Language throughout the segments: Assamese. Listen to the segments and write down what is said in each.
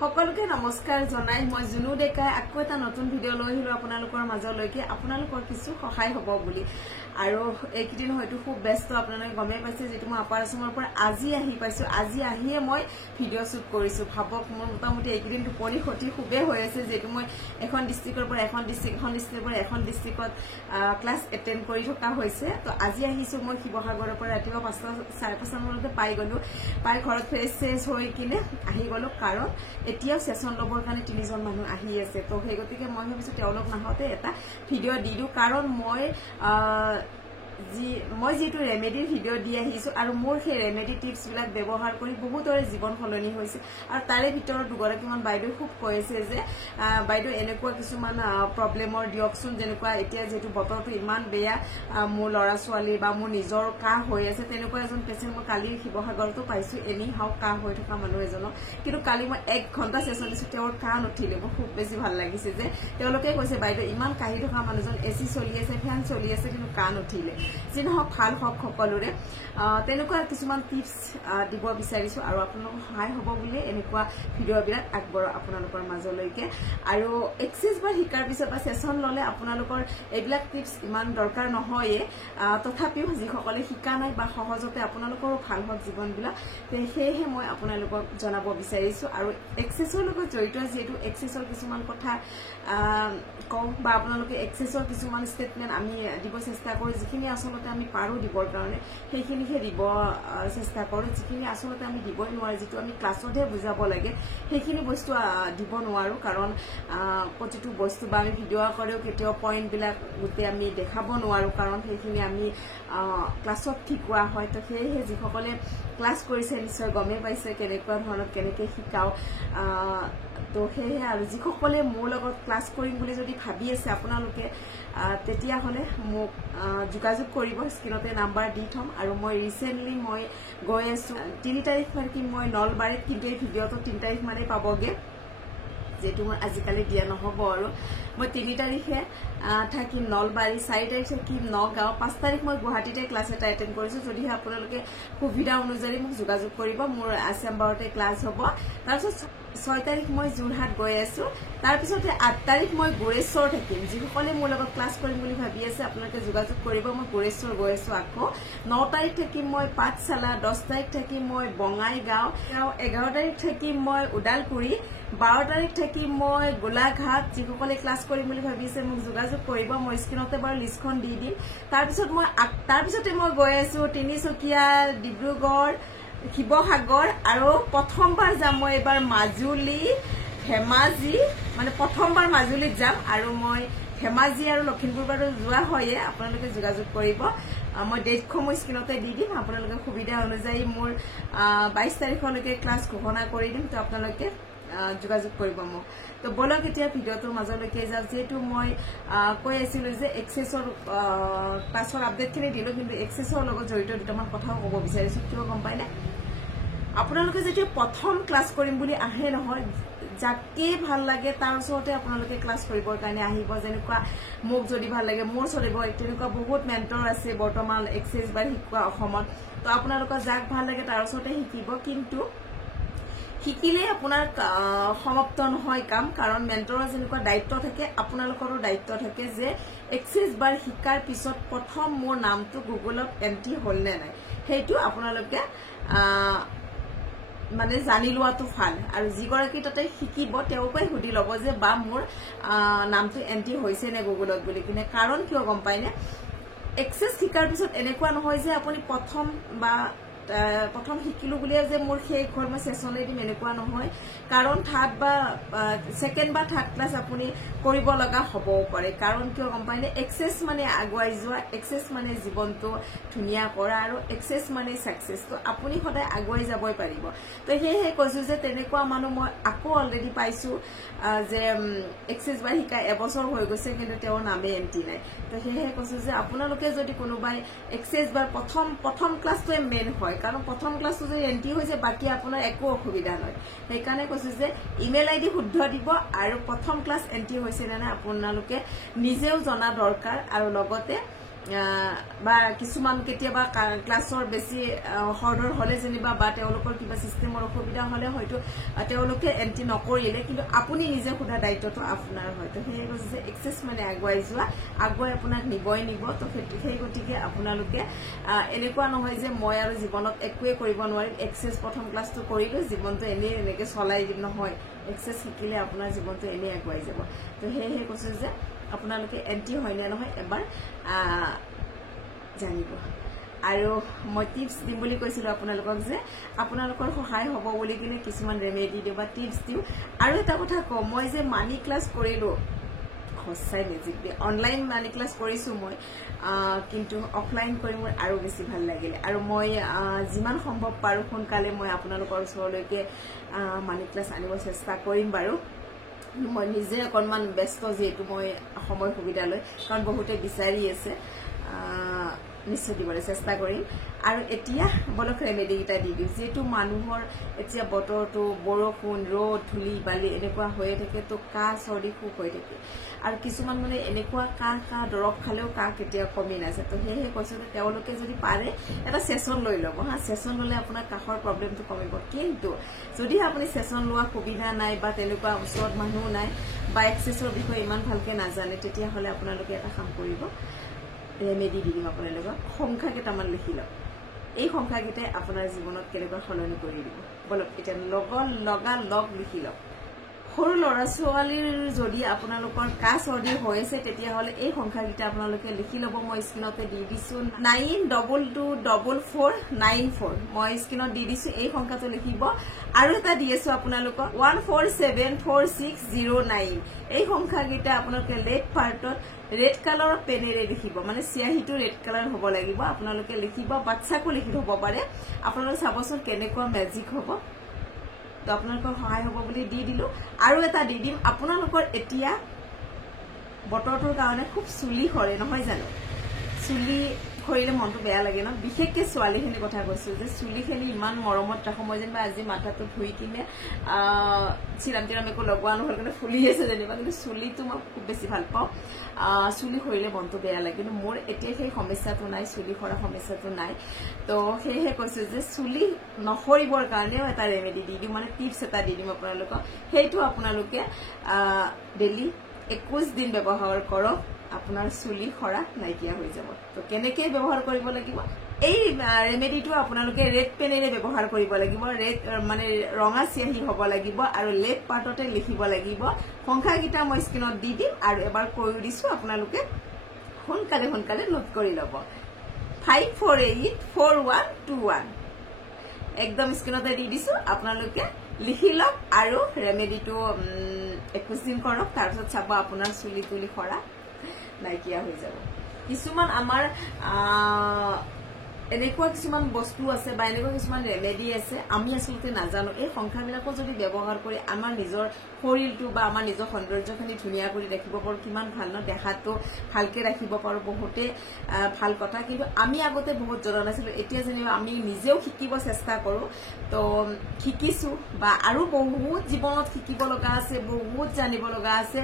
সকলোকে নমস্কাৰ জনাই মই জুনু ডেকাই আকৌ এটা নতুন ভিডিঅ' লৈ আহিলো আপোনালোকৰ মাজলৈকে আপোনালোকৰ কিছু সহায় হ'ব বুলি আৰু এইকেইদিন হয়তো খুব ব্যস্ত আপোনালোকে গমেই পাইছে যেটো মই আপাৰ আসামৰ পৰা আজি আহি পাইছো আজি আহিয়ে মই ভিডিঅ' শ্বুট কৰিছো ভাবক মোৰ মোটামুটি এইকেইদিন টোপনি ক্ষতি খুবেই হৈ আছে যেটো মই এখন ডিস্ট্ৰিক্টৰ পৰা এখন ডিস্ট্ৰিক্টৰ পৰা এখন ডিস্ট্ৰিক্টত ক্লাছ এটেন্ড কৰি থকা হৈছে তো আজি আহিছো মই শিৱসাগৰৰ পৰা ৰাতিপুৱা 5:30 মানতে পাই গলো পাই ঘৰত ফ্ৰেছ হৈ কিনে আহি গলো কাৰণ এতিয়া সেশন লবৰ কাৰণে 3জন মানুহ আহি আছে তো সেই গতিকে মই ভাবিছো তেওঁলোক নাহতে এটা ভিডিঅ' দি দিও কাৰণ মই যেটো ৰেমেডি ভিডিঅ' দি আহিছো আৰু মোৰ সেই ৰেমেডি টিপছ বিলাক ব্যৱহাৰ কৰি বহুতৰে জীৱন সলনি হৈছে আৰু তাৰে ভিতৰত দুগৰাকীমান বাইদেউ খুব কৈছে যে বাইদেউ এনেকুৱা কিছুমান প্ৰবলেমৰ দিয়কচোন যেনেকুৱা এতিয়া যেটো বতৰটো ইমান বেয়া মোৰ লৰা ছোৱালী বা মোৰ নিজৰ কাহ হৈ আছে তেনেকুৱা এজন পেশেন্ট মই কালি শিৱসাগৰতো পাইছো এনি হাও কাহ হৈ থকা মানুহ এজনক কিন্তু কালি মই 1 ঘণ্টা সেশন দিছো তেওঁৰ কাহ নথিলে মই খুব বেছি ভাল লাগিছে যে তেওঁলোকে কৈছে বাইদেউ ইমান কাহি থকা মানুহজন এসি চলি আছে ফ্যান চলি আছে কিন্তু কাহ নথিলে জিনহক ভাল হক সকলোৰে তেনেকুৱা কিছুমান টিপছ দিব বিচাৰিছো আৰু আপোনালোকৰ সহায় হ'ব বুলি এনেকুৱা ভিডিঅ' বিলাক আগবঢ় আপোনালোকৰ মাজলৈকে আৰু এক্সেস বা শিকাৰ পিছত বা সেশন ললে আপোনালোকৰ এইবিলাক টিপছ ইমান দৰকাৰ নহয় তথাপিও যিসকলে শিকা নাই বা সহজতে আপোনালোকৰ ভাল হক জীৱন বিলাক সেয়েহে মই আপোনালোকক জনাব বিচাৰিছো আৰু এক্সেসৰ লগত জড়িত যেটো এক্সেসৰ কিছুমান কথা কম বা আপোনালোকে এক্সেসৰ কিছুমান ষ্টেটমেন্ট আমি দিব চেষ্টা কৰো যিখিনি আসলতে আমি পাৰো দিবৰ কাৰণে সেইখিনিহে দিব চেষ্টা কৰো যিখিনি আসলতে আমি দিব নোৱাৰো যেটো আমি ক্লাছতহে বুজাব লাগে সেইখিনি বস্তু দিব নোৱাৰো কাৰণ প্ৰতিটো বস্তু বা আমি ভিডিঅ' কৰেও কেতিয়াও পইণ্ট বিলাক গুতে আমি দেখাব নোৱাৰো কাৰণ সেইখিনি আমি ক্লাছত ঠিকোৱা হয় তো সেয়েহে যিসকলে ক্লাছ কৰিছে নিশ্চয় গমেই পাইছে কেনেকুৱা ধৰণত কেনেকৈ শিকাও তো সেয়েহে আৰু যিসকলে মোৰ লগত ক্লাছ কৰিম বুলি যদি ভাবি আছে আপোনালোকে তেতিয়া হলে মোক যোগাযোগ কৰিব স্ক্ৰিনতে নাম্বাৰ দি থম আৰু মই ৰিসেন্টলি মই গৈ আছো 3 তাৰিখ মানে মই নলবাৰীত কিন্তু এই ভিডিঅ'টো 3 তাৰিখ মানে পাবগে যেটো মই আজিকালি দিয়া নহব আৰু মই 3 তাৰিখে থাকিম নলবাৰী 4 তাৰিখে থাকিম নগাঁও 5 তাৰিখ মই গুৱাহাটীতে ক্লাছ এটা এটেন্ড কৰিছো যদি আপোনালোকে সুবিধা অনুযায়ী মোক যোগাযোগ কৰিব মোৰ চেম্বাৰতে ক্লাছ হ'ব তাৰপিছত 6 তাৰিখ মই যোৰহাট গৈ আছো তাৰপিছতে 8 তাৰিখ মই গোৰেশ্বৰ থাকিম যিসকলে মোৰ লগত ক্লাছ কৰিম বুলি ভাবি আছে আপোনালোকে যোগাযোগ কৰিব মই গোৰেশ্বৰ গৈ আছো আকৌ 9 তাৰিখ থাকিম মই পাঠশালা 10 তাৰিখ থাকিম মই বঙাইগাঁও 11 তাৰিখ থাকিম মই উদালগুৰি 12 তাৰিখ থাকিম মই গোলাঘাট যিসকলে ক্লাছ কৰিম বুলি ভাবি আছে মোক যোগাযোগ কৰিব মই স্ক্ৰিনতে বাৰু লিষ্টখন দি দিম তাৰপিছতে মই গৈ আছো তিনিচুকীয়া ডিব্ৰুগড় শিৱসাগৰ আৰু প্ৰথমবাৰ যাম মই এবাৰ মাজুলী হেমাজি মানে প্ৰথমবাৰ মাজুলীত যাম আৰু মই হেমাজি আৰু লখিমপুৰ বাৰু যোৱা হয়ে আপোনালোকে যোগাযোগ কৰিব মই ডেটখন মই স্ক্ৰিনতে দি দিম আপোনালোকে সুবিধা অনুযায়ী মোৰ 22 তাৰিখলৈকে ক্লাছ ঘোষণা কৰি দিম তো আপোনালোকে যোগাযোগ কৰিব মোক তো বলক এতিয়া ভিডিঅ'টোৰ মাজলৈকে যাওঁ যেটো মই কৈ আছিলো যে এক্সেসৰ ক্লাছৰ আপডেটখিনি দিলো কিন্তু এক্সেসৰ লগত জড়িত দুটামান কথাও ক'ব বিচাৰিছো কিয় গম পাইনে আপোনালোকে যেতিয়া প্ৰথম ক্লাছ কৰিম বুলি আহে নহয় যাকে ভাল লাগে তাৰ ওচৰতে আপোনালোকে ক্লাছ কৰিবৰ কাৰণে আহিব যেনেকুৱা মোক যদি ভাল লাগে মোৰ চলিব তেনেকুৱা বহুত মেন্টৰ আছে বৰ্তমান এক্সেস বা শিকোৱা অসমত তো আপোনালোকৰ যাক ভাল লাগে তাৰ ওচৰতে শিকিব কিন্তু শিকিলে আপোনাৰ সমাপ্ত নহয় কাম কাৰণ মেন্টৰৰ যেনেকুৱা দায়িত্ব থাকে আপোনালোকৰো দায়িত্ব থাকে যে এক্সেস বাৰ শিকাৰ পিছত প্ৰথম মোৰ নামটো গুগলত এন্ট্ৰি হ'ল নে নাই হেইটো আপোনালোকে মানে জানি লোৱাটো ভাল আৰু যিগৰাকী তাতে শিকিব তেওঁকৈ সুধি ল'ব যে বা মোৰ নামটো এন্ট্ৰি হৈছে নে গুগলত বুলি কিনে কাৰণ কিয় গম পাইনে এক্সেস শিকাৰ পিছত এনেকুৱা নহয় যে আপুনি প্ৰথম শিকিলো বুলিয়ে যে মোৰ শেষ হ'ল মই সেশনে দিম এনেকুৱা নহয় কাৰণ থাৰ্ড বা সেকেন্ড বা থাৰ্ড ক্লাছ আপুনি কৰিব লগা হ'ব পাৰে কাৰণ কিয় গম পাইনে এক্সেস মানে আগুৱাই যোৱা এক্সেস মানে জীৱনটো ধুনীয়া কৰা আৰু এক্সেস মানে সাকসেস তো আপুনি সদায় আগুৱাই যাবই পাৰিব তো সেয়েহে কৈছো যে তেনেকুৱা মানুহ মই আকৌ অলৰেডি পাইছো যে এক্সেস বা শিকা এবছৰ হৈ গৈছে কিন্তু তেওঁৰ নামে এন্ট্ৰি নাই তো সেয়েহে কৈছো যে আপোনালোকে যদি কোনোবাই এক্সেস বা প্ৰথম ক্লাছটোৱে মেইন হয় কাৰণ প্ৰথম ক্লাছটো যদি এন্ট্ৰি হৈছে বাকি আপোনাৰ একো অসুবিধা নহয় সেইকাৰণে কৈছো যে ইমেইল আইডি শুদ্ধ দিব আৰু প্ৰথম ক্লাছ এন্ট্ৰি হৈছে নে আপোনালোকে নিজেও জনা দৰকাৰ আৰু লগতে বা কিছুমান কেতিয়াবা ক্লাছৰ বেছি হৰ্ডৰ হলে যেনিবা বা তেওঁলোকৰ কিবা সিস্টেমৰ অসুবিধা হলে হয়তো তেওঁলোকে এন্ট্ৰি নকৰিলে কিন্তু আপুনি নিজে খুদা দায়িত্বটো আপোনাৰ হয়তো সেই কৈছে এক্সেস মানে আগুৱাই যোৱা আগুৱাই আপোনাক নিবই নিব তো সেই গতিকে আপোনালোকে এনেকুৱা নহয় যে মই আৰু জীৱনত একোৱে কৰিব নোৱাৰিম এক্সেস প্ৰথম ক্লাছটো কৰিলো জীৱনটো এনেকে চলাই দিম নহয় এক্সেস শিকিলে আপোনাৰ জীৱনটো এনে আগুৱাই যাব তো সেই কৈছে যে আপোনালোকে এন্ট্ৰি হয় না নহয় এবাৰ জানিব আৰু মই টিপস দিম বুলি কৈছিলো আপোনালোকক যে আপোনালোকৰ সহায় হ'ব বুলি কিনে কিছুমান ৰেমেডি দিও বা টিপস দিও আৰু এটা কথা কম মই যে মানি ক্লাছ কৰিলো সঁচাই মেজিক দে অনলাইন মানি ক্লাছ কৰিছো মই কিন্তু অফলাইন কৰি মোৰ আৰু বেছি ভাল লাগিলে আৰু মই যিমান সম্ভৱ পাৰো সোনকালে মই আপোনালোকৰ ওচৰলৈকে মানি ক্লাছ আনিব চেষ্টা কৰিম বাৰু মই নিজে অকণমান ব্যস্ত যেহেতু মই সময় সুবিধা লৈ কাৰণ বহুতে বিচাৰি আছে নিশ্চয় দিবলৈ চেষ্টা কৰিম আৰু এতিয়া বলক ৰেমেডি এটা দি দিওঁ যেহেতু মানুহৰ এতিয়া বতৰটো বৰষুণ ৰ'দ ধূলি বালি এনেকুৱা হৈয়ে থাকে তো কাহ চৰ্দি খুব হৈ থাকে আৰু কিছুমান মানে এনেকুৱা কাহ দৰৱ খালেও কাহ কেতিয়া কমি নাযায় তো সেয়েহে কৈছো যে তেওঁলোকে যদি পাৰে এটা সেশন লৈ ল'ব সেশন ল'লে আপোনাৰ কাহৰ প্ৰব্লেমটো কমিব কিন্তু যদি আপুনি সেশন লোৱা সুবিধা নাই বা তেনেকুৱা ওচৰত মানুহ নাই বা এক্সেছৰ বিষয়ে ইমান ভালকে নাজানে তেতিয়া হলে আপোনালোকে এটা কাম কৰিব ৰেমেডি দি দিম আপোনালোকক সংখ্যা কেইটামান লিখি লওক এই সংখ্যা কেইটাই আপোনাৰ জীৱনত কেনেকুৱা সলনি কৰি দিব বলক এটা লগ লিখি লওক সৰু ল'ৰা ছোৱালীৰ যদি আপোনালোকৰ কাহ চৰ্দি হৈ আছে তেতিয়া হলে এই সংখ্যা কেইটা আপোনালোকে লিখি ল'ব মই স্ক্ৰিনতে দি দিছো 922494 মই স্ক্ৰিনত দি দিছো এই সংখ্যাটো লিখিব আৰু এটা দি আছো আপোনালোকক 14746009 এই সংখ্যা কেইটা আপোনালোকে লেফট পাৰ্টত ৰেড কালাৰ পেনেৰে লিখিব মানে সিয়াহিটো ৰেড কালাৰ হ'ব লাগিব আপোনালোকে লিখিব বাচ্চাকো লিখি হ'ব পাৰে আপোনালোকে চাবচোন কেনেকুৱা মেজিক হ'ব তো আপোনালোকৰ সহায় হ'ব বুলি দি দিলো আৰু এটা দি দিম আপোনালোকৰ এতিয়া বতৰটোৰ কাৰণে খুব চুলি খৰে নহয় জানো চুলি খৰিলে মনটো বেয়া লাগে ন বিশেষকৈ ছোৱালীখিনি কথা কৈছো যে চুলিখিনি ইমান মৰমত ৰাখো মই যেনিবা আজি মাথাটো ধুই কিনে চিৰাম একো লগোৱা নহ'ল কাৰণে ফুলি আছে যেনিবা কিন্তু চুলিটো মই খুব বেছি ভাল পাওঁ চুলি খৰিলে মনটো বেয়া লাগে কিন্তু মোৰ এতিয়া সেই সমস্যাটো নাই চুলি খৰা সমস্যাটো নাই তো সেয়েহে কৈছো যে চুলি নখৰিবৰ কাৰণেও এটা ৰেমেডি দি দিম মানে টিপছ এটা দি দিম আপোনালোকক সেইটো আপোনালোকে ডেইলি 21 দিন ব্যৱহাৰ কৰক আপোনাৰ চুলি খৰা নাইকিয়া হৈ যাব তো কেনেকৈ ব্যৱহাৰ কৰিব লাগিব এই ৰেমেডিটো আপোনালোকে ৰেড পেনেৰে ব্যৱহাৰ কৰিব লাগিব ৰেড মানে ৰঙা চিয়াহি হ'ব লাগিব আৰু লেফট পাৰ্টতে লিখিব লাগিব সংখ্যা কেইটা মই স্ক্ৰিনত দি দিম আৰু এবাৰ কৈ দিছো আপোনালোকে সোনকালে নোট কৰি ল'ব 5484121 একদম স্ক্ৰিনতে দি দিছো আপোনালোকে লিখি লওক আৰু ৰেমেডিটো 21 দিন কৰক তাৰপিছত চাব আপোনাৰ চুলি তুলি খৰা নাইকিয়া হৈ যাব কিছুমান আমাৰ এনেকুৱা কিছুমান বস্তু আছে বা এনেকুৱা কিছুমান ৰেমেডি আছে আমি আসলতে নাজানো এই সংখ্যাবিলাকো যদি ব্যৱহাৰ কৰি আমাৰ নিজৰ শৰীৰটো বা আমাৰ নিজৰ সৌন্দৰ্যখিনি ধুনীয়া কৰি ৰাখিব পাৰো কিমান ভাল ন দেখাটো ভালকে ৰাখিব পাৰো বহুতে ভাল কথা কিন্তু আমি আগতে বহুত জনা নাছিলো এতিয়া যেনিবা আমি নিজেও শিকিব চেষ্টা কৰো তো শিকিছো বা আৰু বহুত জীৱনত শিকিব লগা আছে বহুত জানিব লগা আছে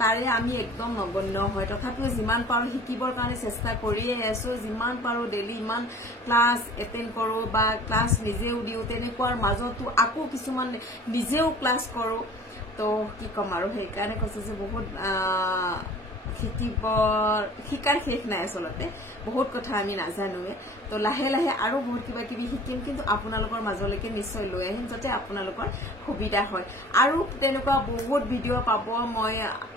তাৰে আমি একদম নগণ্য হয় তথাপিও যিমান পাৰো শিকিবৰ কাৰণে চেষ্টা কৰিয়ে আছো যিমান পাৰো ডেইলি ইমান ক্লাছ এটেন্ড কৰো বা ক্লাছ নিজেও দিও তেনেকুৱাৰ মাজতো আকৌ কিছুমান নিজেও ক্লাছ কৰো তো কি কম আৰু সেইকাৰণে কৈছো যে বহুত শিকাৰ শেষ নাই আসলতে বহুত কথা আমি নাজানোৱে তো লাহে লাহে আৰু বহুত কিবা কিবি শিকিম কিন্তু আপোনালোকৰ মাজলৈকে নিশ্চয় লৈ আহিম যাতে আপোনালোকৰ সুবিধা হয় আৰু তেনেকুৱা বহুত ভিডিঅ' পাব মই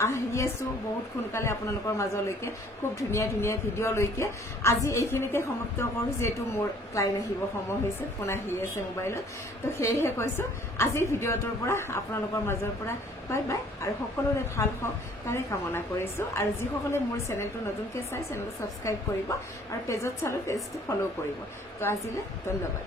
আহি আছো বহুত সোনকালে আপোনালোকৰ মাজলৈকে খুব ধুনীয়া ভিডিঅ' লৈকে আজি এইখিনিতে সমাপ্ত কৰো যেহেতু মোৰ ক্লাইণ্ট আহিব সময় হৈছে ফোন আহি আছে মোবাইলত তো সেয়েহে কৈছো আজিৰ ভিডিঅ'টোৰ পৰা আপোনালোকৰ মাজৰ পৰা বাই বাই আৰু সকলোৰে ভাল হওক তাৰে কামনা কৰিছো আৰু যিসকলে মোৰ চেনেলটো নতুনকৈ চাই চেনেলটো সাবস্ক্ৰাইব কৰিব আৰু পেজত চালে পেজটো ফলো কৰিব তো আজিলৈ ধন্যবাদ